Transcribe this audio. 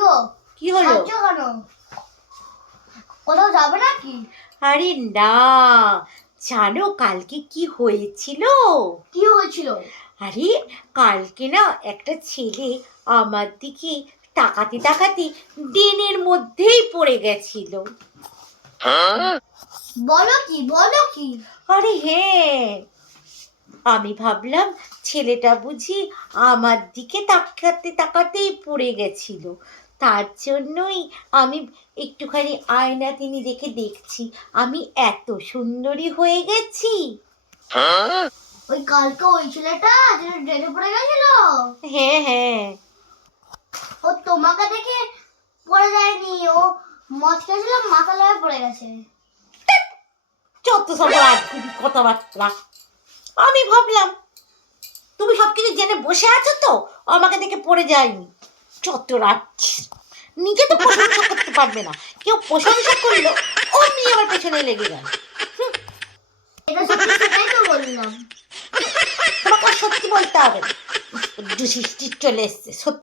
গো, কি হলো? কাঁদছো কেন? কোথাও যাবে নাকি? আরে না, জানো কালকে কি হয়েছিল? কি হয়েছিল? আরে কালকে না একটা ছেলে আমার দিকে তাকাতে তাকাতে ড্রেনের মধ্যেই পড়ে গেছিল। বলো কি? আরে হ্যাঁ, আমি ভাবলাম ছেলেটা বুঝি আমার দিকে তাকাতে তাকাতেই পড়ে গেছিল, তার জন্যই আমি একটুখানি আয়নাতে দেখে দেখছি আমি এত সুন্দরী হয়ে গেছি। ওই কালকে ওই ছেলেটা যেটা ড্রেনে পড়ে গেছিল, হ্যাঁ হ্যাঁ, ও তোমাকে দেখে পড়ে যায়নি, ও মদ খেয়েছিল, মাথা লয়ে পড়ে গেছে। যত সব আজগুবি কথাবার্তা। আমি ভাবলাম তুমি সবকিছু জেনে বসে আছো তো, আমাকে দেখে পড়ে যায়নি। যত রাত, নিজে তো প্রশংসা করতে পারবে না, কেউ প্রশংসা করলো অমনি আমার পেছনে লেগে গেল। এটা সত্যি, সেটাই তো বললাম। তোমাকে আর সত্যি বলতে হবে না, চলে এসছে সত্যি।